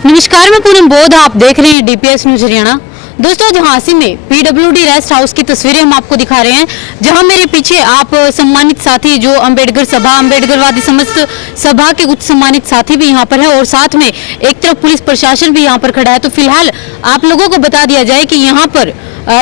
नमस्कार, मैं पूनम बोध, आप देख रहे हैं डीपीएस न्यूज हरियाणा। दोस्तों, आज झांसी में पीडब्ल्यूडी रेस्ट हाउस की तस्वीरें हम आपको दिखा रहे हैं, जहां मेरे पीछे आप सम्मानित साथी जो अम्बेडकर सभा, अम्बेडकरवादी समस्त सभा के कुछ सम्मानित साथी भी यहां पर है और साथ में एक तरफ पुलिस प्रशासन भी यहां पर खड़ा है। तो फिलहाल आप लोगों को बता दिया जाए कि यहाँ पर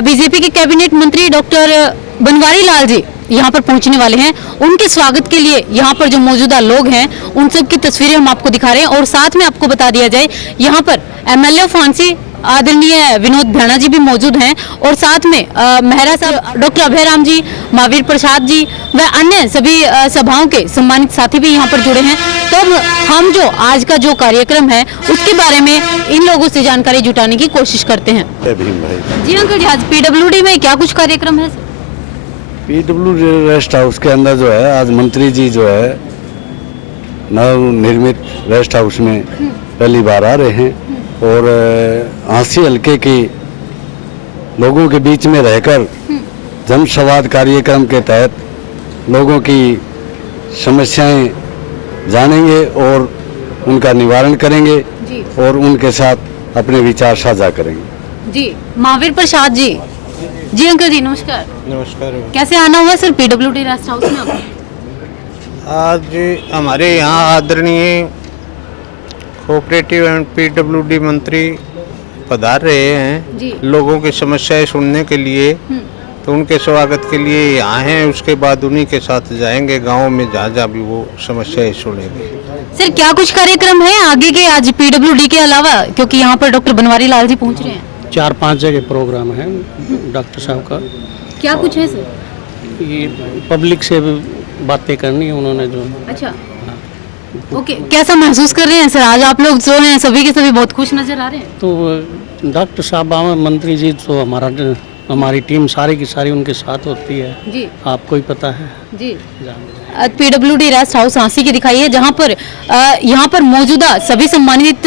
बीजेपी के कैबिनेट मंत्री डॉक्टर बनवारी लाल जी यहाँ पर पहुंचने वाले हैं। उनके स्वागत के लिए यहाँ पर जो मौजूदा लोग हैं उन सब की तस्वीरें हम आपको दिखा रहे हैं और साथ में आपको बता दिया जाए यहाँ पर एमएलए फांसी आदरणीय विनोद भैणा जी भी मौजूद हैं और साथ में मेहरा साहब, डॉक्टर अभय राम जी, महावीर प्रसाद जी व अन्य सभी सभाओं के सम्मानित साथी भी यहाँ पर जुड़े हैं। तो अब हम जो आज का जो कार्यक्रम है उसके बारे में इन लोगों से जानकारी जुटाने की कोशिश करते हैं। जी अंकल जी, आज पीडब्ल्यूडी में क्या कुछ कार्यक्रम है? पीडब्ल्यूडी रेस्ट हाउस के अंदर जो है आज मंत्री जी जो है नवनिर्मित रेस्ट हाउस में पहली बार आ रहे हैं और झांसी हल्के के लोगों के बीच में रहकर जन संवाद कार्यक्रम के तहत लोगों की समस्याएं जानेंगे और उनका निवारण करेंगे और उनके साथ अपने विचार साझा करेंगे। जी महावीर प्रसाद जी। जी अंकल जी, नमस्कार। नमस्कार। कैसे आना हुआ सर पीडब्ल्यूडी रेस्ट हाउस में आपको? आज हमारे यहाँ आदरणीय कोऑपरेटिव एंड पीडब्ल्यूडी मंत्री पधार रहे हैं जी। लोगों की समस्याएं सुनने के लिए, तो उनके स्वागत के लिए यहाँ हैं। उसके बाद उन्हीं के साथ जाएंगे गाँव में जहाँ जहाँ भी वो समस्याएं सुनेंगे। सर क्या कुछ कार्यक्रम है आगे के आज पीडब्ल्यूडी के अलावा, क्योंकि यहाँ पर डॉक्टर बनवारी लाल जी पहुँच रहे हैं? 4-5 जगह प्रोग्राम है डॉक्टर साहब का। क्या कुछ है सर? ये पब्लिक से भी बातें करनी है उन्होंने जो। अच्छा, ओके। कैसा महसूस कर रहे हैं सर? आज आप लोग जो हैं सभी के सभी बहुत खुश नजर आ रहे हैं। तो डॉक्टर साहब, मंत्री जी, तो हमारी टीम सारी की सारी उनके साथ होती है जी, आपको ही पता है जी। पीडब्ल्यूडी रेस्ट हाउस झांसी की दिखाई है, जहाँ पर मौजूदा सभी सम्मानित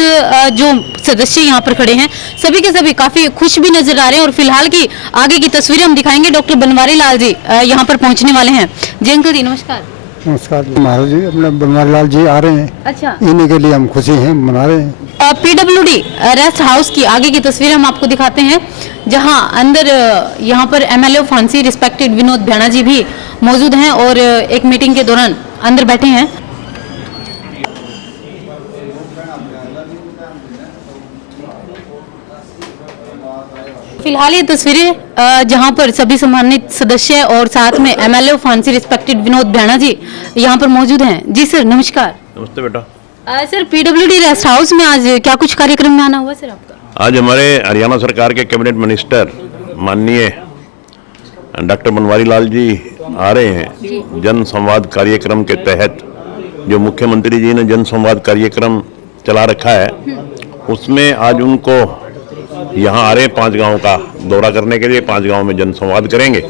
जो सदस्य यहाँ पर खड़े हैं सभी के सभी काफी खुश भी नजर आ रहे हैं और फिलहाल की आगे की तस्वीरें हम दिखाएंगे। डॉक्टर बनवारी लाल जी यहाँ पर पहुँचने वाले हैं। जी अंकल जी, नमस्कार। नमस्कार महाराज जी, अपने बनवारी लाल जी आ रहे हैं। अच्छा, इन्हीं के लिए हम खुशी हैं, मना रहे हैं। पीडब्ल्यूडी रेस्ट हाउस की आगे की तस्वीरें हम आपको दिखाते हैं, जहां अंदर यहां पर एमएलए फांसी रिस्पेक्टेड विनोद भैणा जी भी मौजूद हैं और एक मीटिंग के दौरान अंदर बैठे हैं। फिलहाल ये तस्वीरें जहां पर सभी सम्मानित सदस्य और साथ में एमएलए फांसी रिस्पेक्टेड विनोद भैणा जी यहां पर मौजूद हैं। जी सर, नमस्कार। नमस्ते बेटा। सर पीडब्ल्यूडी रेस्ट हाउस में आज क्या कुछ कार्यक्रम में आना हुआ सर आपका? आज हमारे हरियाणा सरकार के कैबिनेट मिनिस्टर माननीय डॉक्टर बनवारी लाल जी आ रहे हैं। जन संवाद कार्यक्रम के तहत जो मुख्यमंत्री जी ने जन संवाद कार्यक्रम चला रखा है उसमें आज उनको यहाँ आ रहे हैं 5 गाँव का दौरा करने के लिए। 5 गाँव में जन संवाद करेंगे,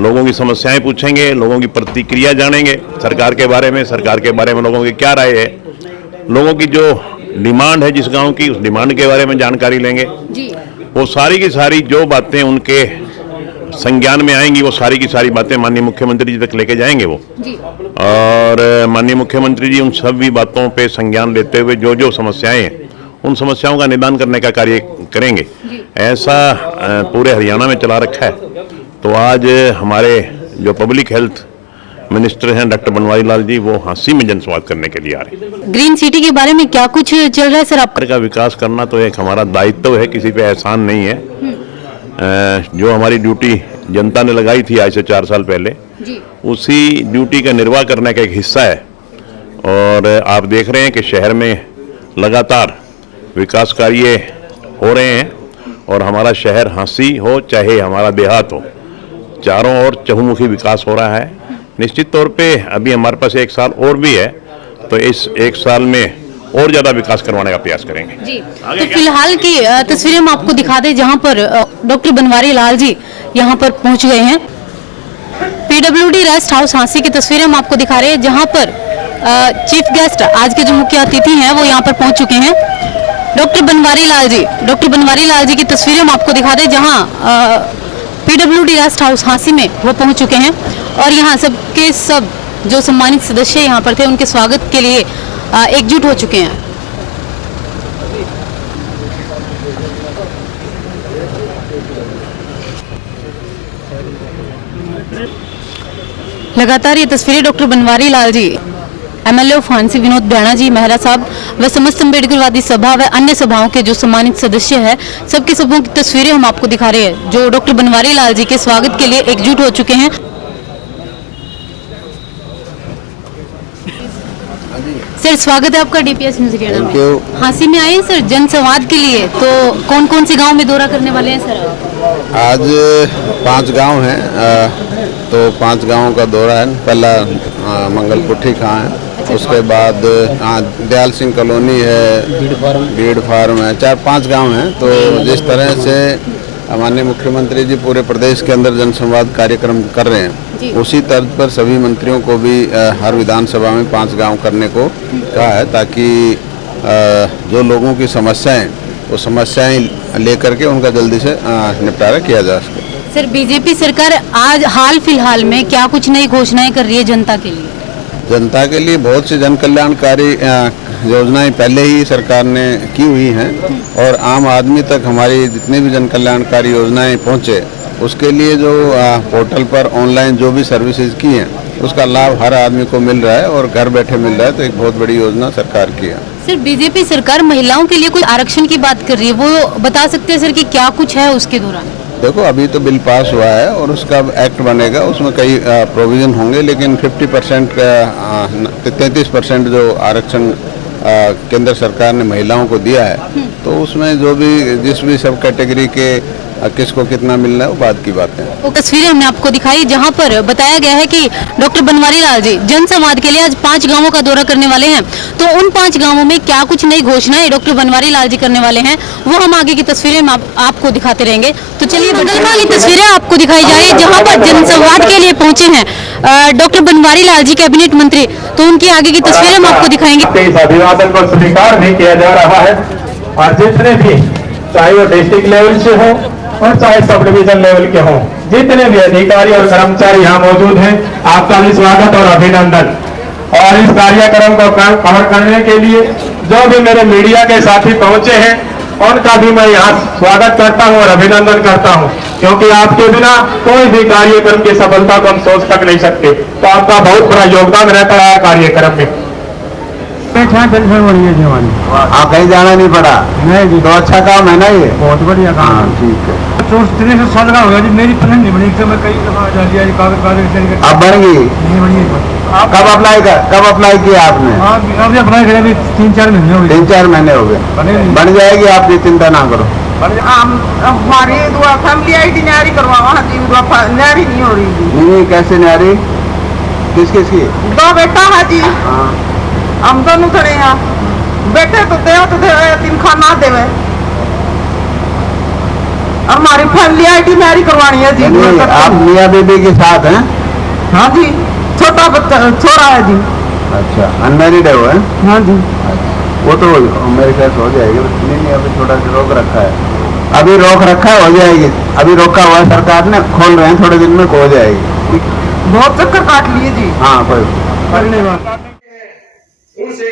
लोगों की समस्याएं पूछेंगे, लोगों की प्रतिक्रिया जानेंगे, सरकार के बारे में लोगों की क्या राय है, लोगों की जो डिमांड है जिस गांव की, उस डिमांड के बारे में जानकारी लेंगे। वो सारी की सारी जो बातें उनके संज्ञान में आएंगी वो सारी की सारी बातें माननीय मुख्यमंत्री जी तक लेके जाएंगे वो और माननीय मुख्यमंत्री जी उन सभी बातों पे संज्ञान लेते हुए जो जो समस्याएं हैं उन समस्याओं का निदान करने का कार्य करेंगे। ऐसा पूरे हरियाणा में चला रखा है। तो आज हमारे जो पब्लिक हेल्थ मिनिस्टर हैं डॉक्टर बनवारी लाल जी, वो झांसी में जनसंवाद करने के लिए आ रहे हैं। ग्रीन सिटी के बारे में क्या कुछ चल रहा है सर आपका? का विकास करना तो एक हमारा दायित्व है, किसी पे एहसान नहीं है। जो हमारी ड्यूटी जनता ने लगाई थी आज से 4 साल पहले, उसी ड्यूटी का निर्वाह करने का एक हिस्सा है। और आप देख रहे हैं कि शहर में लगातार विकास कार्य हो रहे हैं और हमारा शहर झांसी हो चाहे हमारा देहात हो, चारों ओर चहुमुखी विकास हो रहा है। निश्चित तौर पे अभी हमारे पास 1 साल और भी है, तो इस 1 साल में और ज़्यादा विकास करवाने का प्रयास करेंगे। जी, तो फिलहाल की तस्वीरें हम आपको दिखा दें, जहां पर डॉक्टर बनवारी लाल जी यहां पर पहुंच गए हैं। पीडब्ल्यूडी रेस्ट हाउस झांसी की तस्वीरें हम आपको दिखा रहे हैं, जहां पर चीफ गेस्ट आज के जो मुख्य अतिथि हैं वो यहां पर पहुंच चुके हैं, डॉक्टर बनवारी लाल जी की तस्वीरें हम आपको दिखा दें, जहां पीडब्ल्यूडी रेस्ट हाउस झांसी में वो पहुंच चुके हैं और यहाँ सबके सब जो सम्मानित सदस्य यहाँ पर थे उनके स्वागत के लिए एकजुट हो चुके हैं। लगातार ये तस्वीरें doctor Banwari Lal ji, MLA of फांसी विनोद बैणा जी मेहरा साहब व समस्त अम्बेडकरवादी सभा व अन्य सभाओं के जो सम्मानित सदस्य हैं, सबकी सबों की तस्वीरें हम आपको दिखा रहे हैं जो डॉक्टर बनवारी लाल जी के स्वागत के लिए एकजुट हो चुके हैं। सर स्वागत है आपका डीपीएस न्यूज़ हरियाणा। हांसी में आए हैं सर जन संवाद के लिए, तो कौन कौन से गांव में दौरा करने वाले हैं सर? आज 5 गांव हैं, तो 5 गांवों का दौरा है। पहला मंगलपुठी खां है, उसके बाद दयाल सिंह कॉलोनी है, बीड़ फार्म है, 4-5 गांव हैं। तो जिस तरह से माननीय मुख्यमंत्री जी पूरे प्रदेश के अंदर जनसंवाद कार्यक्रम कर रहे हैं, उसी तर्ज पर सभी मंत्रियों को भी हर विधानसभा में 5 गांव करने को कहा है, ताकि जो लोगों की समस्याएं वो समस्याएं लेकर के उनका जल्दी से निपटारा किया जा सके। सर बीजेपी सरकार आज हाल फिलहाल में क्या कुछ नई घोषणाएं कर रही है जनता के लिए? जनता के लिए बहुत सी जन कल्याणकारी योजनाएं पहले ही सरकार ने की हुई हैं, और आम आदमी तक हमारी जितनी भी जन कल्याणकारी योजनाएं पहुंचे, उसके लिए जो पोर्टल पर ऑनलाइन जो भी सर्विसेज की हैं, उसका लाभ हर आदमी को मिल रहा है और घर बैठे मिल रहा है। तो एक बहुत बड़ी योजना सरकार की है। सर बीजेपी सरकार महिलाओं के लिए कोई आरक्षण की बात कर रही है, वो बता सकते हैं सर कि क्या कुछ है उसके दौरान? देखो अभी तो बिल पास हुआ है और उसका एक्ट बनेगा, उसमें कई प्रोविजन होंगे, लेकिन 50% 33% जो आरक्षण केंद्र सरकार ने महिलाओं को दिया है, तो उसमें जो भी जिस भी सब कैटेगरी के किसको कितना मिलना है वो बात की बात है। वो तस्वीरें हमने आपको दिखाई जहां पर बताया गया है कि डॉक्टर बनवारी लाल जी जन संवाद के लिए आज 5 गांवों का दौरा करने वाले हैं। तो उन 5 गांवों में क्या कुछ नई घोषणाएं डॉक्टर बनवारी लाल जी करने वाले हैं, वो हम आगे की तस्वीरें में आपको दिखाते रहेंगे। तो चलिए बगल वाली तस्वीरें आपको दिखाई जा रही है जहाँ पर जन संवाद के लिए पहुंचे हैं डॉक्टर बनवारी लाल जी कैबिनेट मंत्री, तो उनकी आगे की तस्वीरें हम आपको दिखाएंगे। इस अभिवादन को स्वीकार भी किया जा रहा है, और जितने भी चाहे वो डिस्ट्रिक्ट लेवल से हो और चाहे सब डिवीजन लेवल के हों, जितने भी अधिकारी और कर्मचारी यहाँ मौजूद हैं, आपका भी स्वागत और अभिनंदन। और इस कार्यक्रम को कवर करने के लिए जो भी मेरे मीडिया के साथी पहुंचे हैं, उनका भी मैं यहाँ स्वागत करता हूँ और अभिनंदन करता हूँ, क्योंकि आपके बिना कोई भी कार्यक्रम की सफलता को हम सोच तक नहीं सकते। तो आपका बहुत बड़ा योगदान रहता है कार्यक्रम में। पेंशन हो रही है जी हमारी। हाँ, कहीं जाना नहीं पड़ा। नहीं जी, तो अच्छा काम है ना ये, बहुत बढ़िया काम है। ठीक है। 63 साल का हो गया जी, मेरी पेंशन नहीं बनी, तो मैं कई दफा जा लिया जी, कागज अब बन गई? नहीं बनी। कब अप्लाई किया आपने? अभी अप्लाई करे अभी 3-4 महीने हो गए। 3-4 महीने हो गए, बन जाएगी, आप ये चिंता ना करो। हमारी दुआ फैमिली आईडी न्यारी करवावा जी, न्यारी नहीं हो रही जी। नहीं, कैसे न्यारी? किस की? 2 बेटा है जी। हाँ, हम दोनों खड़े हैं, बेटे तो दे 3 खाना देवे, और हमारी फैमिली आईडी न्यारी करवानी है जी। आप मियाँ बीबी के साथ हैं? हाँ जी, छोटा बच्चा छोरा है जी। अच्छा, अनमैरिड है वो? है हाँ जी। वो तो मेरे ख्याल हो जाएगी। नहीं, अभी थोड़ा सा रोक रखा है, अभी रोक रखा है, हो जाएगी। अभी रोका हुआ है सरकार ने, खोल रहे हैं, थोड़े दिन में हो जाएगी। बहुत चक्कर काट लिए जी। हाँ, कोई धन्यवाद। उनसे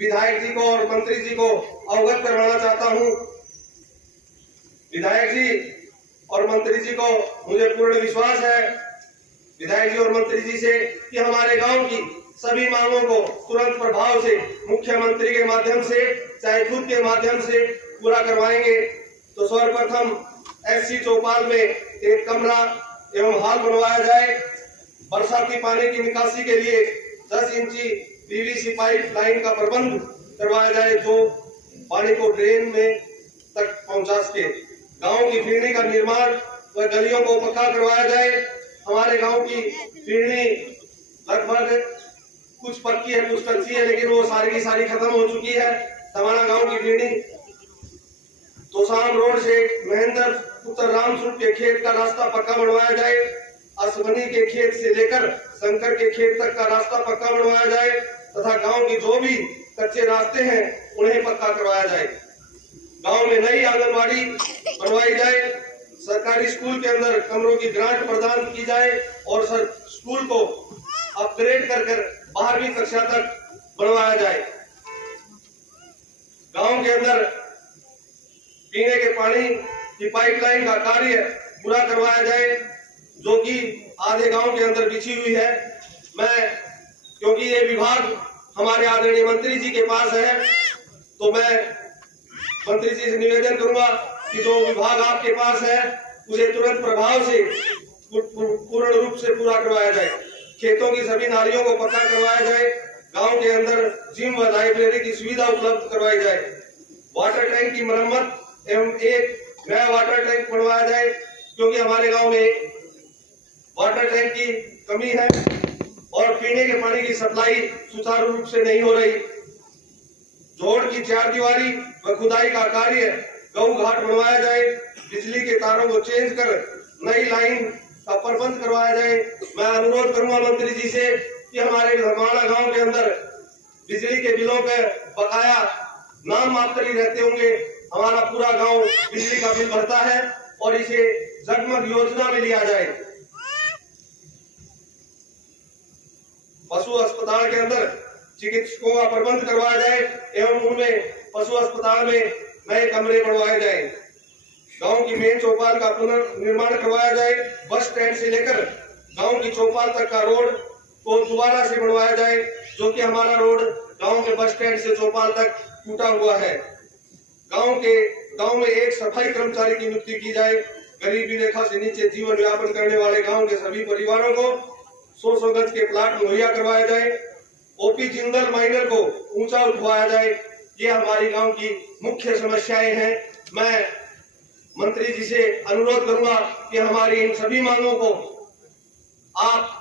विधायक जी को और मंत्री जी को अवगत करवाना चाहता हूं। विधायक जी और मंत्री जी को मुझे पूर्ण विश्वास है, विधायक जी और मंत्री जी से, कि हमारे गांव की सभी मांगों को तुरंत प्रभाव से मुख्यमंत्री के माध्यम से, चाहे खुद के माध्यम से पूरा करवाएंगे। तो सर्वप्रथम एससी चौपाल में एक कमरा एवं हॉल बनवाया जाए, बरसाती पानी की निकासी के लिए 10 इंची पीवीसी पाइप लाइन का प्रबंध करवाया जाए, जो पानी को ड्रेन में तक पहुंचा सके। गांव की फिरनी का निर्माण व गलियों को पक्का करवाया जाए। हमारे गांव की फिरनी लगभग कुछ पक्की है, कुछ कच्ची है, लेकिन वो सारी की सारी खत्म हो चुकी है। हमारा गांव की फिरनी तोसाम रोड से महेंद्र पुत्र रामस्वरूप के खेत का रास्ता पक्का बनवाया जाए। असमनी के खेत से लेकर शंकर के खेत तक का रास्ता पक्का बनवाया जाए, तथा गांव के जो भी कच्चे रास्ते हैं उन्हें पक्का करवाया जाए। गांव में नई आंगनबाड़ी बनवाई जाए, सरकारी स्कूल के अंदर कमरों की ग्रांट प्रदान की जाए, और स्कूल को अपग्रेड कर 12वीं कक्षा तक बनवाया जाए। गांव के अंदर पीने के पानी की पाइपलाइन का कार्य पूरा करवाया जाए, जो कि आधे गांव के अंदर बिछी हुई है। मैं, क्योंकि ये विभाग हमारे आदरणीय मंत्री जी के पास है, तो मैं मंत्री जी से निवेदन करूंगा कि जो विभाग आपके पास है उसे तुरंत प्रभाव से पूर्ण रूप से पूरा करवाया जाए। खेतों की सभी नालियों को पक्का करवाया जाए, गांव के अंदर जिम व लाइब्रेरी की सुविधा उपलब्ध करवाई जाए, वाटर टैंक की मरम्मत एवं एक नया वाटर टैंक बनवाया जाए, क्योंकि हमारे गांव में वाटर टैंक की कमी है और पीने के पानी की सप्लाई सुचारू रूप से नहीं हो रही। जोड़ की 4 दीवारी व खुदाई का कार्य गऊ घाट बनवाया जाए, बिजली के तारों को चेंज कर नई लाइन का प्रबंध करवाया जाए। मैं अनुरोध करूंगा मंत्री जी से कि हमारे धर्माड़ा गांव के अंदर बिजली के बिलों के बकाया नाम मात्र ही रहते होंगे, हमारा पूरा गांव बिजली का बिल भरता है और इसे जगमग योजना में लिया जाए। पशु अस्पताल के अंदर चिकित्सकों का प्रबंध करवाया जाए एवं उनमें पशु अस्पताल में नए कमरे बनवाए जाए। गांव की मेन चौपाल का पुनर्निर्माण करवाया जाए। बस स्टैंड से लेकर गांव की चौपाल तक का रोड को दोबारा से बनवाया जाए, जो कि हमारा रोड गांव के बस स्टैंड से चौपाल तक टूटा हुआ है। गांव में एक सफाई कर्मचारी की नियुक्ति की जाए। गरीबी रेखा से नीचे जीवन यापन करने वाले गांव के सभी परिवारों को 100 गज के प्लाट मुहैया करवाया जाए। ओपी जिंदल माइनर को ऊंचा उठवाया जाए। ये हमारी गांव की मुख्य समस्याएं हैं। मैं मंत्री जी से अनुरोध करूंगा कि हमारी इन सभी मांगों को आप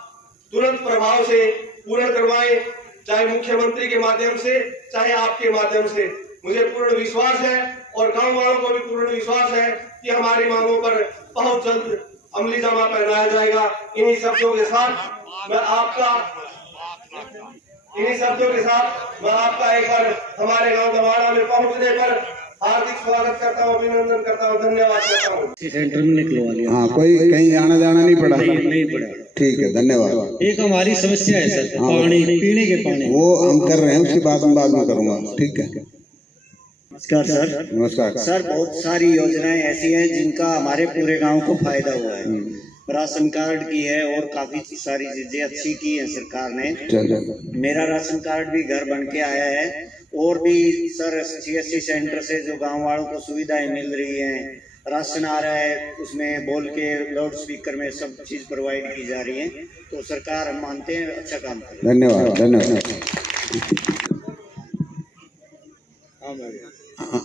तुरंत प्रभाव से पूर्ण करवाएं, चाहे मुख्यमंत्री के माध्यम से, चाहे आपके माध्यम से। मुझे पूर्ण विश्वास है और गांव वालों को भी पूर्ण विश्वास है कि हमारी मांगों पर बहुत जल्द अमली जामा पहनाया जाएगा। इन्हीं शब्दों के साथ मैं आपका एक बार हमारे गांव दवाड़ा में पहुंचने पर हार्दिक स्वागत करता हूं, अभिनंदन करता हूं, धन्यवाद करता हूं। सेंटर में निकलवा लिया। हाँ, कोई कहीं आना जाना नहीं पड़ा? नहीं पड़ा। ठीक है, धन्यवाद। एक हमारी समस्या है सर, पानी, पीने के पानी, वो हम कर रहे हैं, उसकी बात हम बाद में करूंगा। ठीक है, नमस्कार सर। नमस्कार सर। बहुत सारी योजनाएं ऐसी हैं जिनका हमारे पूरे गांव को फायदा हुआ है। राशन कार्ड की है और काफी सारी चीजें अच्छी की है सरकार ने। मेरा राशन कार्ड भी घर बन के आया है और भी सर CSC सेंटर से जो गांव वालों को सुविधाएं मिल रही हैं, राशन आ रहा है, उसमें बोल के लाउड स्पीकर में सब चीज प्रोवाइड की जा रही है। तो सरकार हम मानते हैं अच्छा काम कर रही है। धन्यवाद, धन्यवाद।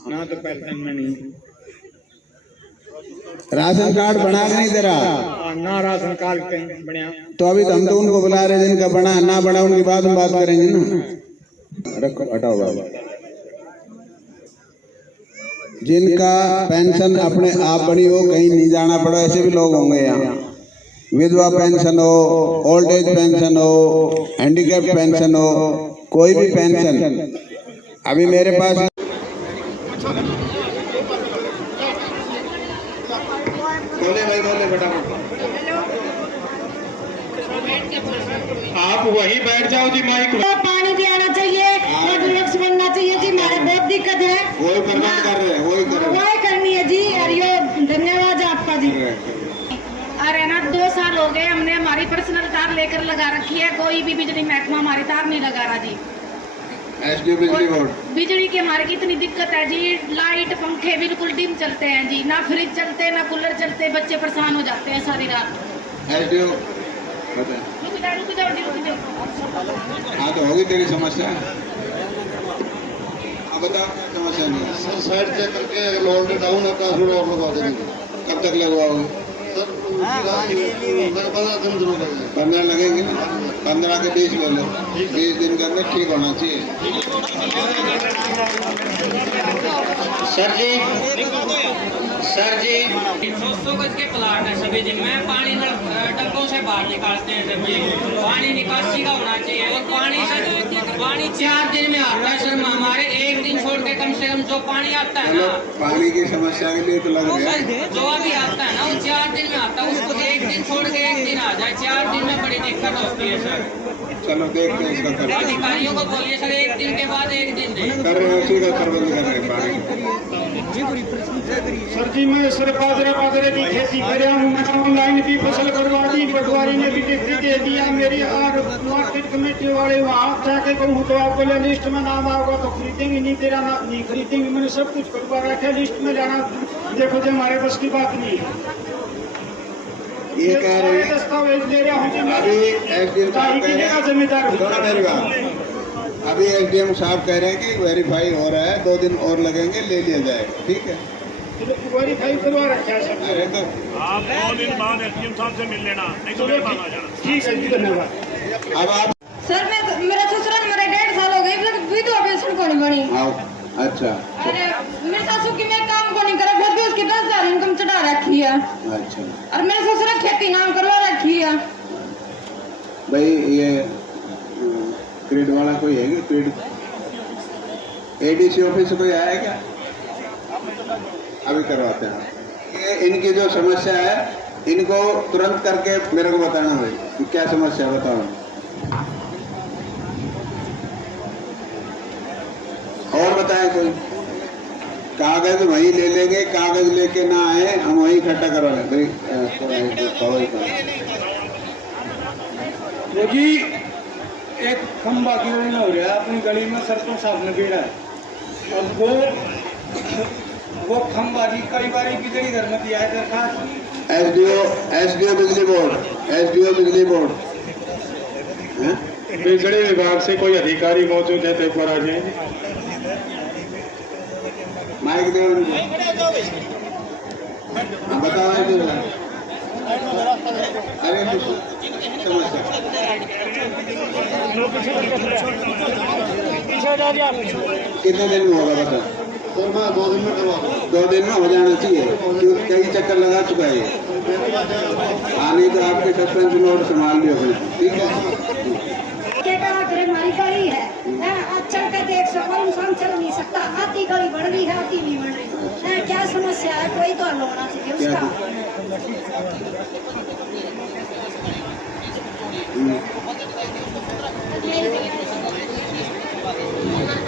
ना तो पेंशन में नहीं, राशन कार्ड बना नहीं दे रहा ना राशन कार्ड बना। तो अभी हम तो उनको बुला रहे, जिनका बना ना बना उनकी बाद में बात करेंगे ना। रखो, हटाओ बाबा। जिनका पेंशन अपने आप बनी हो, कहीं नहीं जाना पड़ा, ऐसे भी लोग होंगे यहाँ। विधवा पेंशन हो, ओल्ड एज पेंशन हो, हैंडीकैप पेंशन हो, कोई भी पेंशन। अभी मेरे पास बोले बेटा, आप वही बैठ जाओ जी। माइक पानी भी आना चाहिए, एम्बुलेंस बनना चाहिए जी। हमारे बहुत दिक्कत है, वही प्रबंध कर रहे हैं, वही करनी है जी। और ये धन्यवाद आपका जी। अरे ना 2 साल हो गए, हमने हमारी पर्सनल तार लेकर लगा रखी है, कोई भी बिजली महकमा हमारी तार नहीं लगा रहा जी। SDO बिजली बोर्ड, बिजली की हमारी कितनी दिक्कत है जी। लाइट पंखे बिल्कुल डिम चलते हैं जी, ना फ्रिज चलते ना कूलर चलते, बच्चे परेशान हो जाते हैं सारी रात। SDO रुक जाओ। हाँ, तो होगी तेरी समस्या। अब बता, समस्या नहीं। साइड चेक करके लोड डाउन आपका और लगवा देंगे। कब तक लगवाओगे? 15 लगेंगे ना, 15 के 20 ले लो। 20 दिन के अंदर ठीक होना चाहिए। सर जी 100 गज के प्लाट है सभी दिन में। पानी डब्बों से बाहर निकालते हैं सभी। पानी निकासी का होना चाहिए और पानी का जो पानी 4 दिन में आता है सर, हमारे 1 दिन छोड़ के कम से कम जो पानी आता है ना, पानी की समस्या के लिए तो लग रहा है जो अभी आता है ना वो 4 दिन में आता है, उसको 1 दिन छोड़ के 1 दिन आ जाए, 4 दिन में बड़ी दिक्कत होती है सर। चलो देखते हैं इसका कर अधिकारियों को बोलिए सर 1 दिन के बाद 1 दिन दे कर रहे हैं, उसी का प्रबंध कर रहे हैं पानी। सर जी मैं सर बाजरे की खेती कर रहा हूँ, मैंने ऑनलाइन भी फसल करवा दी, पटवारी ने भी डिग्री दे दिया मेरी, और मार्केट कमेटी वाले वहाँ जाके कहूँ तो आप बोले लिस्ट में नाम आओगा तो खरीदेंगे, नहीं तेरा नाम नहीं खरीदेंगे। मैंने सब कुछ करवा रखा, लिस्ट में जाना देखो जो हमारे बस की बात नहीं है। ये कह रहे हैं दस्तावेज ले रहा हूँ अभी एसडीएम साहब कह रहे हैं, जिम्मेदार सुनो मेरी बात, अभी एसडीएम साहब कह रहे हैं कि वेरीफाई हो रहा है, 2 दिन और लगेंगे, ले लिया जाएगा, ठीक है? वेरीफाई करवा रखा है सर। अरे तो आप 2 दिन बाद एसडीएम साहब से मिल लेना, नहीं तो मेरे पास आ जाना। ठीक है जी, धन्यवाद। अब आप सर मैं मेरा ससुराल मेरा 1.5 साल हो गए विधवा पेंशन को नहीं बनी। आओ, अच्छा अरे मेरे सासू की मैं काम को नहीं करा, फिर भी उसकी 10,000 इनकम चढ़ा रखी है, अच्छा और मेरे ससुर खेती नाम करवा रखी है। भाई ये क्रेड वाला कोई है क्या? क्रेड एडीसी ऑफिस से कोई आया है क्या? अभी करवाते हैं। ये इनकी जो समस्या है इनको तुरंत करके मेरे को बताना भाई कि क्या समस्या है, बताओ। और बताएं कोई? कागज वहीं ले लेंगे, कागज लेके ना आए हम वहीं इकट्ठा करवा लें भाई। जी एक खंबा गिरना हो रहा है अपनी गली में, सरपंच साहब ने गिरा है, और वो खंबा जी कई बार बिजली घर में दिया है दरखास्त। एसडीओ बिजली बोर्ड, एसडीओ बिजली बोर्ड, बिजली विभाग से कोई अधिकारी मौजूद है तो एक बार आ जाए। माइक दे बताओ। अरे समस्या कितने दिन में होगा बता? सर मैं 2 दिन में करवा दूँ। 2 दिन में हो जाना चाहिए, क्योंकि कई चक्कर लगा चुका है ये। आने तो आपके सरपंच नोट संभाल लियो फिर, ठीक है? हमारी गली है, चल के देख सको, इंसान चल नहीं सकता, आती गली बढ़ रही है, आती नहीं बढ़ रही है, क्या समस्या है? कोई तो हल होना चाहिए उसका।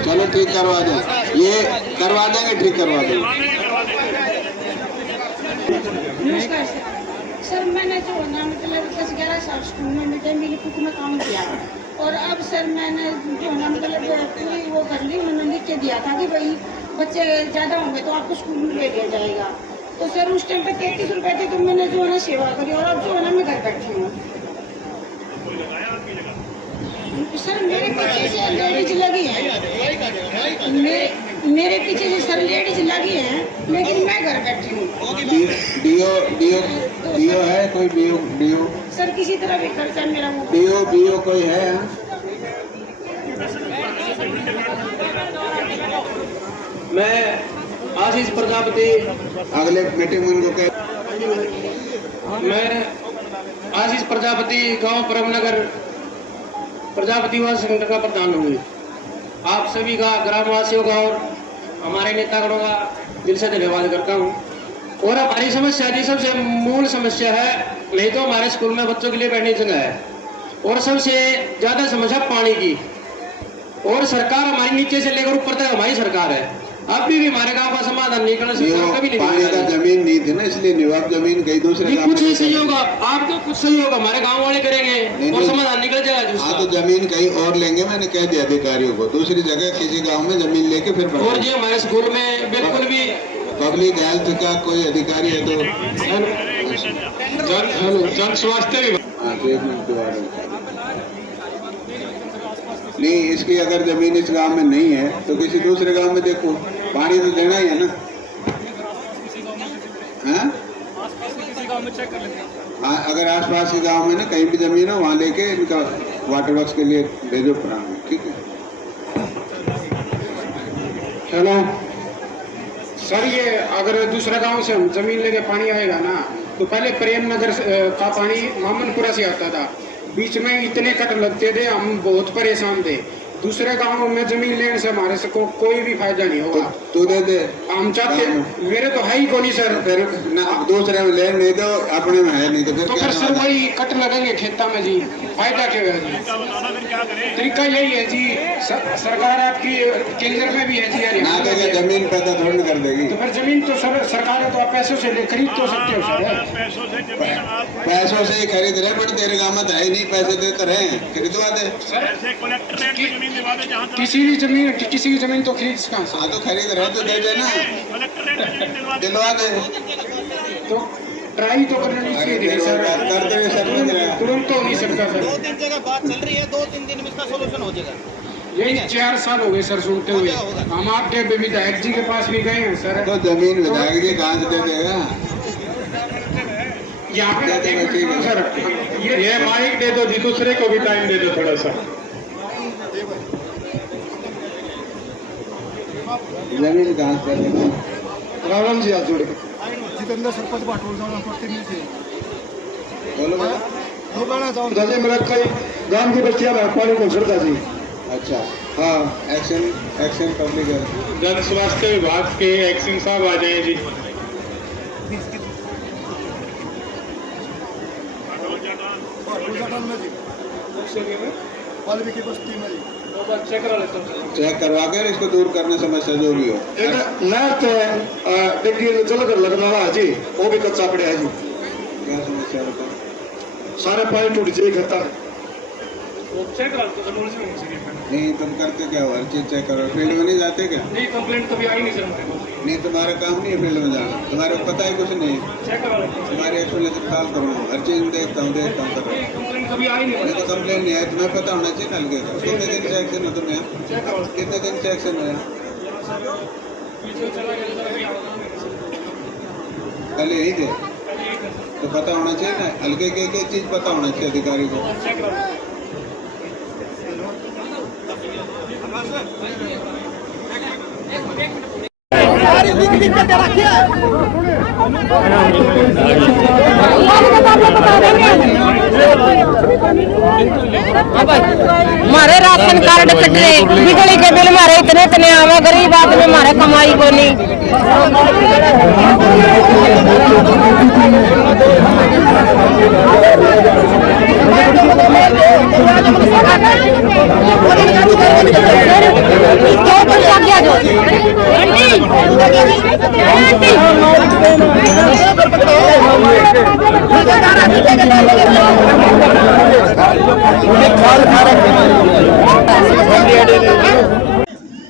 चलो ठीक करवा दें, ये करवा देंगे, ठीक करवा देंगे। नमस्कार सर, मैंने जो ना मतलब 10-11 साल स्कूल में मिड डे मील कुक में काम किया है, और अब सर मैंने जो ना मतलब पूरी वो कर ली, मैंने लिख के दिया था कि भाई बच्चे ज़्यादा होंगे तो आपको स्कूल में ले दिया जाएगा। तो सर उस टाइम पे 33 रुपये थे, तो मैंने जो है ना सेवा करी, और अब जो है ना मैं घर बैठी हूँ। सर मेरे पीछे से लेडीज लगी है, मेरे पीछे से सर लेडीज लगी है, लेकिन मैं घर बैठी हूँ। डीओ है कोई? डीओ सर किसी तरह भी खर्चा मेरा वो डीओ कोई है? मैं आशीष प्रजापति, अगले मीटिंग में उनको कह। मैं आशीष प्रजापति गांव परमनगर प्रजापतिवाद संगठन का प्रधान हूँ। आप सभी का, ग्रामवासियों का और हमारे नेतागणों का दिल से धन्यवाद करता हूँ। और हमारी समस्या जी सबसे मूल समस्या है, नहीं तो हमारे स्कूल में बच्चों के लिए बैठने की जगह है, और सबसे ज्यादा समस्या पानी की। और सरकार हमारी नीचे से लेकर ऊपर तक हमारी सरकार है, अभी भी हमारे गांव का समाधान नहीं करना, कभी नहीं। पानी का जमीन नहीं थी ना, इसलिए निवाब जमीन कहीं दूसरे कुछ ही सही होगा, आपको कुछ सही होगा, हमारे गांव वाले करेंगे और समाधान निकल जाएगा। हाँ तो जमीन कहीं और लेंगे, मैंने कह दिया अधिकारियों को, दूसरी जगह किसी गांव में जमीन लेके फिर। और जी हमारे स्कूल में बिल्कुल भी पब्लिक हेल्थ का कोई अधिकारी है तो जन स्वास्थ्य विभाग। हाँ तो 1 मिनट नहीं, इसकी अगर जमीन इस गांव में नहीं है तो किसी दूसरे गांव में देखो, पानी तो देना ही है ना। हाँ अगर आसपास के गांव में ना कहीं भी जमीन हो, वहाँ लेके इनका वाटर वर्क्स के लिए भेजो प्राण, ठीक है? हेलो सर, ये अगर दूसरा गांव से हम जमीन लेके पानी आएगा ना, तो पहले प्रेम नगर का पानी मामनपुरा से आता था, बीच में इतने कट लगते थे, हम बहुत परेशान थे। दूसरे गांव में जमीन लेने से हमारे से कोई भी फायदा नहीं होगा। तू दे दे, हम चाहते, मेरे तो है ही कोई सर। फिर ना दूसरे में ले नहीं दो, अपने में है नहीं तो फिर सर वही कट लगेंगे खेता में जी, फायदा क्या है जी? तरीका यही है जी, सरकार आपकी केंद्र में भी है जी, ना देगा जमीन पैदा थोड़ी कर देगी। तो फिर जमीन तो सर सरकार है, तो आप पैसों से खरीद तो सकते हो सर। पैसों से ही खरीद रहे, बट तेरे गाँव में तो है नहीं, पैसे देते रहे, खरीदवा दे। किसी की जमीन तो खरीद कहाँ से? हाँ तो खरीद रहे तो दे देना, दिलवा दे। तो ट्राई तो करनी चाहिए सर, करते हुए सर लग रहा है, तुरंत तो हो नहीं सकता सर। 2-3 जगह बात चल रही है, 2-3 दिन में इसका सोल्यूशन हो जाएगा। यही 4 साल हो गए सर सुनते हुए। हम आपके विधायक जी के पास भी गए हैं सर। तो जमीन विधायक जी कहाँ से दे देगा? यहाँ पे सर ये माइक दे दो जी, दूसरे को भी टाइम दे दो थोड़ा सा। जमीन कहाँ से देगा? राम जी हाथ जोड़े जितेंद्र सरपंच बाटोल जाना बोलो दादा मेरा कई गांव की बच्चियां पानी को सरदा जी। अच्छा हाँ, एक्शन पब्लिक जन स्वास्थ्य विभाग के एक्शन साहब आ जाए जी। वाल्मीकि बस्ती में जी चेक करवा कर इसको दूर करने समस्या जो भी हो। एक नहर तो देखिए चल कर लगना रहा जी, वो भी कच्चा पड़ा है जी। क्या समस्या होता है? सारे पानी टूट जाए खाता नहीं तुम करते क्या हो? हर चीज चेक करो, फील्ड में नहीं जाते क्या? नहीं कंप्लेंट कभी आई नहीं सर। नहीं तुम्हारा काम नहीं है फील्ड में जाना, तुम्हारे को पता है कुछ नहीं, तुम्हारे एक्सप्लेनेशन कॉल करो, हर चीज देखता हूँ कंप्लेंट कभी आई नहीं। तो कंप्लेन नहीं है, तुम्हें पता होना चाहिए ना लगे। कितने दिन से एक्शन हो तुम्हें? कितने दिन से एक्शन है? कल यही थे तो पता होना चाहिए ना, हल्के के चीज पता होना चाहिए अधिकारी को। हमारे राशन कार्ड कट रहे, बिजली के बिल मारे इतने इतने आवे, गरीब आदमी हमारे कमाई को नहीं।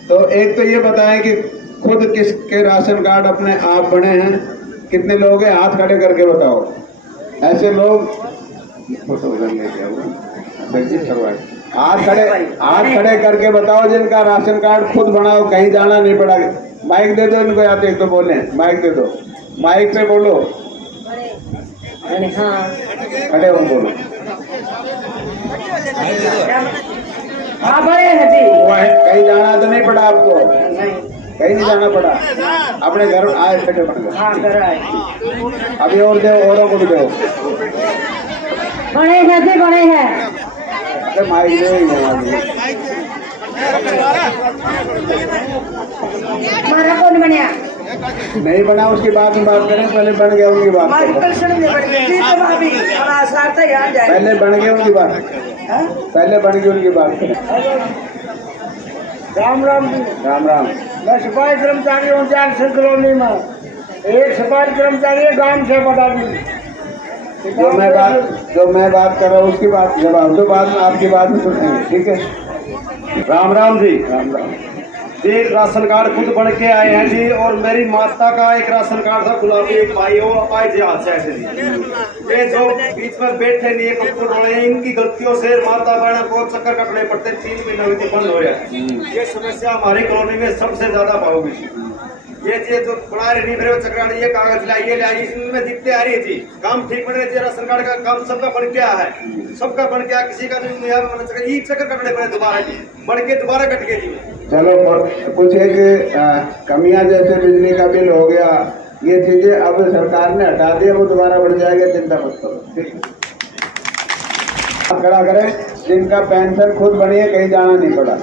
तो एक तो ये बताएं कि खुद किसके राशन कार्ड अपने आप बने हैं, कितने लोग हैं? हाथ खड़े करके बताओ। ऐसे लोग हाथ खड़े करके बताओ जिनका राशन कार्ड खुद बनाओ, कहीं जाना नहीं पड़ा। माइक दे दो इनको, या तो एक तो बोले, माइक दे दो, माइक पे बोलो। खड़े हो बोलो। हाँ बड़े हैं जी। कहीं जाना तो नहीं पड़ा आपको? कहीं नहीं जाना पड़ा, अपने घर आए बैठे बन गए। हाँ घर आए। अभी और दो, औरों को भी दो। बड़े हैं जी, बड़े हैं। अरे माइक दो हमारा कौन बनया? नहीं बना उसकी बात में बात करें, पहले बन गया उनकी बात। पहले बन गया उनकी बात, पहले बन गई उनकी बात करें। राम राम जी। राम राम। मैं सफाई कर्मचारी हूँ जानसर कॉलोनी में। एक सफाई कर्मचारी गांव से बता दी। जो मैं बात कर रहा हूँ उसकी बात जवाब दो, बाद में आपकी बात में सुनेंगे, ठीक है? राम राम जी। राम राम जी। राशन कार्ड खुद बन के आए हैं जी, और मेरी माता का एक राशन कार्ड था गुलाबी, एक भाई हो अपाई जी हाथ से ऐसे जी। ये जो बीच में बैठे नहीं कंप्यूटर वाले, इनकी गलतियों से माता बहन को चक्कर कटने पड़ते, 3 महीने हुए बंद हो रहा। ये समस्या हमारी कॉलोनी में सबसे ज्यादा भावुगी। ये चीज जो बना रही मेरे चक्कर, ये कागज लाइए लाइए, इसमें दिखते आ रही थी। काम ठीक बन रही थी, राशन कार्ड का काम सबका बन गया है, सबका बन गया, किसी का नहीं है। ये चक्कर कटने पड़े दोबारा जी, बढ़ के दोबारा कट गए जी। चलो कुछ एक कमियां जैसे बिजली का बिल हो गया, ये चीजें अब सरकार ने हटा दिया, वो दोबारा बढ़ जाएगा, चिंता मत करो, ठीक है? खड़ा करें जिनका पेंशन खुद बनी है, कहीं जाना नहीं पड़ा।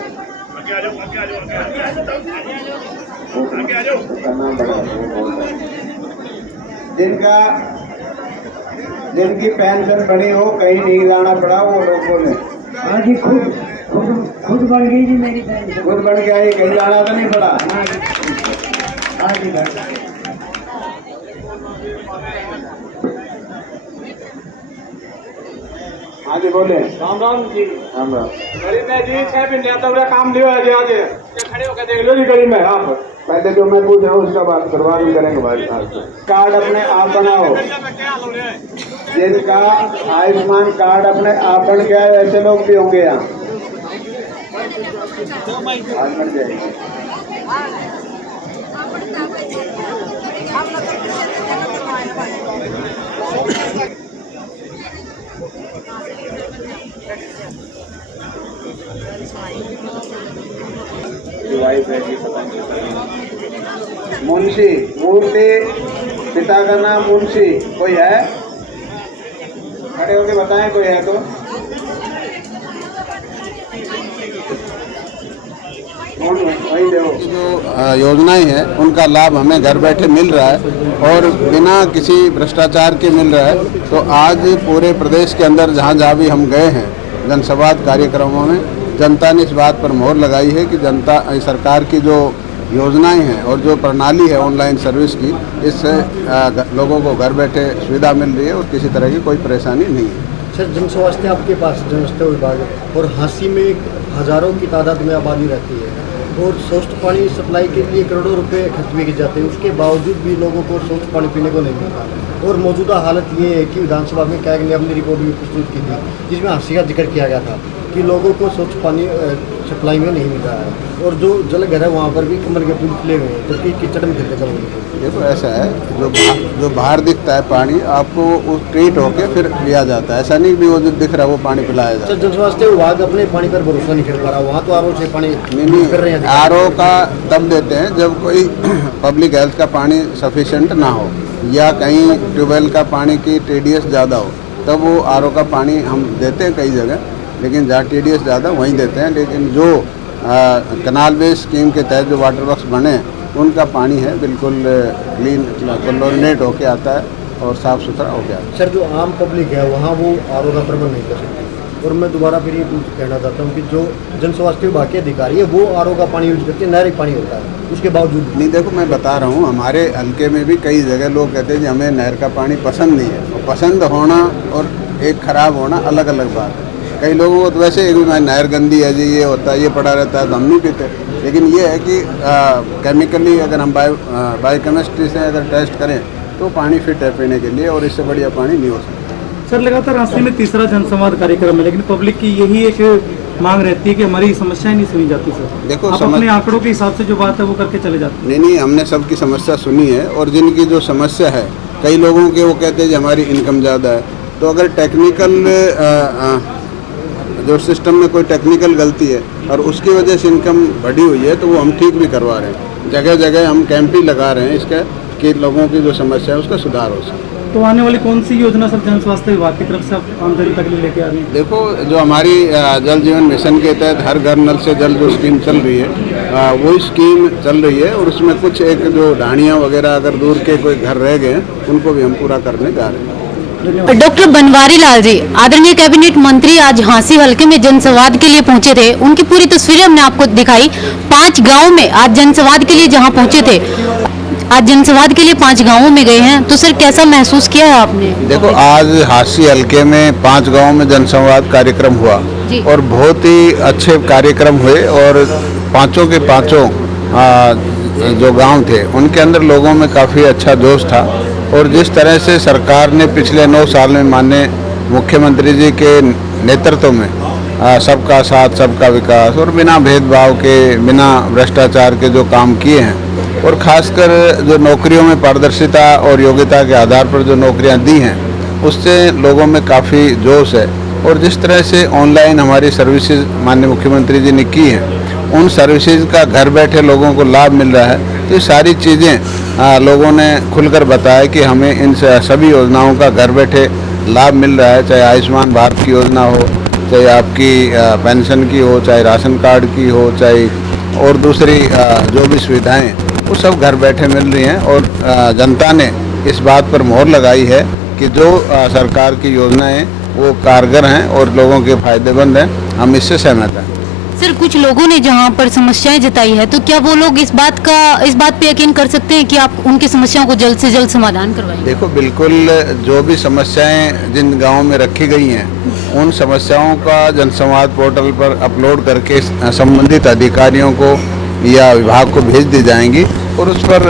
जिनकी पेंशन बनी हो कहीं नहीं जाना पड़ा वो लोगों ने। हाँ जी, खुद बन गई जी मेरी पेंशन। खुद बन के आई, कहीं जाना तो नहीं पड़ा। हाँ जी हाँ जी बोले। राम राम जी। राम राम। गरीब में जी 6 महीने तक काम लिया है आज खड़े होकर देख लो जी। गरीब में आप पहले जो मैं पूछ रहा हूँ उसका बात करवा भी करेंगे भाई। कार्ड अपने आप बनाओ, जिनका आयुष्मान कार्ड अपने आप बन गया है ऐसे लोग भी होंगे यहाँ। आज बन जाएगी। मुंशी मूर्ति, पिता का नाम मुंशी, कोई है? खड़े होके बताएं कोई है तो। जो योजनाएं हैं उनका लाभ हमें घर बैठे मिल रहा है और बिना किसी भ्रष्टाचार के मिल रहा है। तो आज पूरे प्रदेश के अंदर जहाँ जहाँ भी हम गए हैं जनसंवाद कार्यक्रमों में, जनता ने इस बात पर मोहर लगाई है कि जनता सरकार की जो योजनाएं हैं और जो प्रणाली है ऑनलाइन सर्विस की, इससे लोगों को घर बैठे सुविधा मिल रही है और किसी तरह की कोई परेशानी नहीं है। सर, जन स्वास्थ्य आपके पास जन स्वास्थ्य विभाग और हांसी में हज़ारों की तादाद में आबादी रहती है और स्वच्छ पानी सप्लाई के लिए करोड़ों रुपए खर्च भी किए जाते हैं, उसके बावजूद भी लोगों को स्वच्छ पानी पीने को नहीं मिलता। और मौजूदा हालत ये है कि विधानसभा में कैग ने अपनी रिपोर्ट भी प्रस्तुत की थी जिसमें हांसी का जिक्र किया गया था कि लोगों को स्वच्छ पानी सप्लाई में नहीं मिल रहा है और जो जलघर है वहाँ पर भी कमर के फूल खिले हुए हैं जबकि कीचड़ में खिलते कमर। देखो ऐसा है, जो बाहर दिखता है पानी आपको वो ट्रीट होके फिर लिया जाता है, ऐसा नहीं भी वो जो दिख रहा है वो पानी पिलाया जाता है। जन स्वास्थ्य विभाग अपने पानी पर भरोसा नहीं कर पा रहा, वहाँ तो आरओ से पानी नहीं कर रहे हैं। आरओ का तब देते हैं जब कोई पब्लिक हेल्थ का पानी सफिशिएंट ना हो या कहीं ट्यूबवेल का पानी की TDS ज़्यादा हो, तब वो आरओ का पानी हम देते हैं कई जगह, लेकिन जहाँ TDS ज़्यादा वहीं देते हैं। लेकिन जो कनाल बेस स्कीम के तहत जो वाटर वर्क्स बने हैं उनका पानी है बिल्कुल क्लीन क्लोरिनेट होके आता है और साफ़ सुथरा हो गया। सर, जो आम पब्लिक है वहाँ वो आरओ का प्रबंध नहीं कर सकती और मैं दोबारा फिर ये कहना चाहता हूँ कि जो जन स्वास्थ्य विभाग के अधिकारी है वो आरओ का पानी यूज करके नहरी पानी होता है, उसके बावजूद नहीं। देखो मैं बता रहा हूँ, हमारे हल्के में भी कई जगह लोग कहते हैं कि हमें नहर का पानी पसंद नहीं है। और पसंद होना और एक ख़राब होना अलग अलग बात है। कई लोगों को तो वैसे एक भी नहर गंदी है जी, ये होता है, ये पड़ा रहता है तो हम नहीं पीते। लेकिन ये है कि केमिकली अगर हम बायोकेमिस्ट्री से अगर टेस्ट करें तो पानी फिट है पीने के लिए और इससे बढ़िया पानी नहीं हो सकता। सर, लगातार रास्ते में तीसरा जनसंवाद कार्यक्रम है, लेकिन पब्लिक की यही एक मांग रहती है कि हमारी समस्याएं नहीं सुनी जाती। सर, देखो आप अपने आंकड़ों के हिसाब से जो बात है वो करके चले जाते हैं। नहीं, हमने सबकी समस्या सुनी है और जिनकी जो समस्या है, कई लोगों के वो कहते हैं कि हमारी इनकम ज़्यादा है, तो अगर टेक्निकल जो सिस्टम में कोई टेक्निकल गलती है और उसकी वजह से इनकम बढ़ी हुई है तो वो हम ठीक भी करवा रहे हैं। जगह जगह हम कैंप ही लगा रहे हैं इसका कि लोगों की जो समस्या है उसका सुधार हो सके। तो आने वाली कौन सी योजना सर जन स्वास्थ्य विभाग की तरफ से आम जनता के लिए लेके आ रही है? देखो, जो हमारी जल जीवन मिशन के तहत हर घर नल से जल जो स्कीम चल रही है वो स्कीम चल रही है और उसमें कुछ एक जो ढाणियाँ वगैरह अगर दूर के कोई घर रह गए हैं उनको भी हम पूरा करने जा रहे हैं। डॉक्टर बनवारी लाल जी, आदरणीय कैबिनेट मंत्री आज हांसी हलके में जनसंवाद के लिए पहुंचे थे। उनकी पूरी तस्वीरें हमने आपको दिखाई। 5 गांव में आज जनसंवाद के लिए जहां पहुंचे थे, आज जनसंवाद के लिए 5 गांवों में गए हैं, तो सर कैसा महसूस किया है आपने? देखो, आज हांसी हलके में 5 गांव में जनसंवाद कार्यक्रम हुआ और बहुत ही अच्छे कार्यक्रम हुए और पांचों के पांचों जो गांव थे उनके अंदर लोगों में काफ़ी अच्छा जोश था। और जिस तरह से सरकार ने पिछले 9 साल में माननीय मुख्यमंत्री जी के नेतृत्व में सबका साथ सबका विकास और बिना भेदभाव के, बिना भ्रष्टाचार के जो काम किए हैं और ख़ासकर जो नौकरियों में पारदर्शिता और योग्यता के आधार पर जो नौकरियां दी हैं उससे लोगों में काफ़ी जोश है। और जिस तरह से ऑनलाइन हमारी सर्विसेज माननीय मुख्यमंत्री जी ने की हैं, उन सर्विसेज का घर बैठे लोगों को लाभ मिल रहा है। तो ये सारी चीज़ें लोगों ने खुलकर बताया कि हमें इन सभी योजनाओं का घर बैठे लाभ मिल रहा है, चाहे आयुष्मान भारत की योजना हो चाहे आपकी पेंशन की हो, चाहे राशन कार्ड की हो, चाहे और दूसरी जो भी सुविधाएं, वो सब घर बैठे मिल रही हैं। और जनता ने इस बात पर मोहर लगाई है कि जो सरकार की योजनाएं वो कारगर हैं और लोगों के फायदेमंद हैं। हम इससे सहमत हैं। सर, कुछ लोगों ने जहां पर समस्याएं जताई है, तो क्या वो लोग इस बात पे यकीन कर सकते हैं कि आप उनकी समस्याओं को जल्द से जल्द समाधान करवाएंगे? देखो, बिल्कुल जो भी समस्याएं जिन गांवों में रखी गई हैं, उन समस्याओं का जनसंवाद पोर्टल पर अपलोड करके संबंधित अधिकारियों को या विभाग को भेज दी जाएंगी और उस पर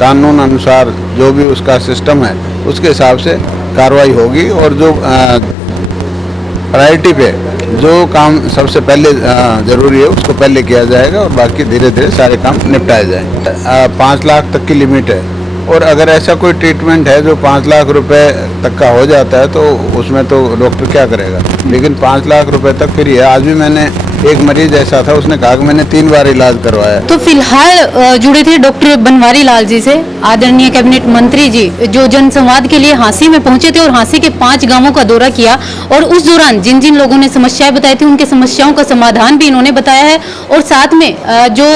कानून अनुसार जो भी उसका सिस्टम है उसके हिसाब से कार्रवाई होगी। और जो प्रायोरिटी पे जो काम सबसे पहले ज़रूरी है उसको पहले किया जाएगा और बाकी धीरे धीरे सारे काम निपटाए जाएंगे। 5 लाख तक की लिमिट है और अगर ऐसा कोई ट्रीटमेंट है जो 5 लाख रुपए तक का हो जाता है तो उसमें तो डॉक्टर क्या करेगा, लेकिन 5 लाख रुपए तक फ्री है। आज भी मैंने एक मरीज ऐसा था, उसने कहा कि मैंने 3 बार इलाज करवाया। तो फिलहाल जुड़े थे डॉक्टर बनवारी लाल जी से, आदरणीय कैबिनेट मंत्री जी, जो जनसंवाद के लिए हांसी में पहुंचे थे और हांसी के 5 गांवों का दौरा किया और उस दौरान जिन जिन लोगों ने समस्याएं बताई थी उनके समस्याओं का समाधान भी इन्होंने बताया है। और साथ में जो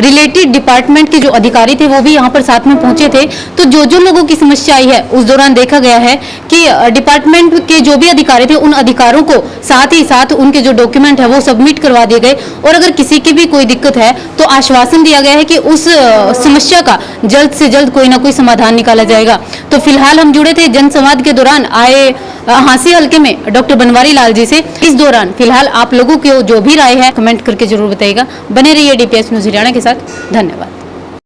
रिलेटेड डिपार्टमेंट के जो अधिकारी थे वो भी यहाँ पर साथ में पहुंचे थे। तो जो जो लोगों की समस्या आई है उस दौरान देखा गया है कि डिपार्टमेंट के जो भी अधिकारी थे उन अधिकारों को साथ ही साथ उनके जो डॉक्यूमेंट है वो सबमिट करवा दिए गए और अगर किसी की भी कोई दिक्कत है तो आश्वासन दिया गया है कि उस समस्या का जल्द से जल्द कोई ना कोई समाधान निकाला जाएगा। तो फिलहाल हम जुड़े थे जनसंवाद के दौरान आए हांसी हल्के में डॉक्टर बनवारी लाल जी से। इस दौरान फिलहाल आप लोगों की जो भी राय है कमेंट करके जरूर बताइएगा। बने रहिए DPS न्यूज़ हरियाणा के साथ। धन्यवाद।